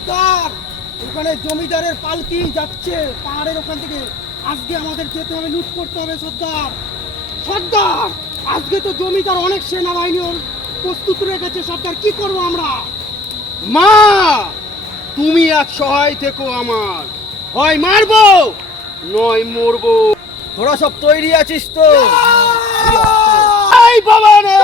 সর্দার, ওখানে জমিদারের পালকি যাচ্ছে পাহাড়ের ওখান থেকে। আজকে আমাদের যেতে হবে, লুট করতে হবে সর্দার। সর্দার, আজকে তো জমিদার অনেক সেনাবাহিনী প্রস্তুত রেখেছে সর্দার, কি করব আমরা? মা, তুমি আজ সহায় থেকো আমার, হয় মারবো নয় মরবো। তোরা সব তৈরি আছিস তো? এই ভবানী!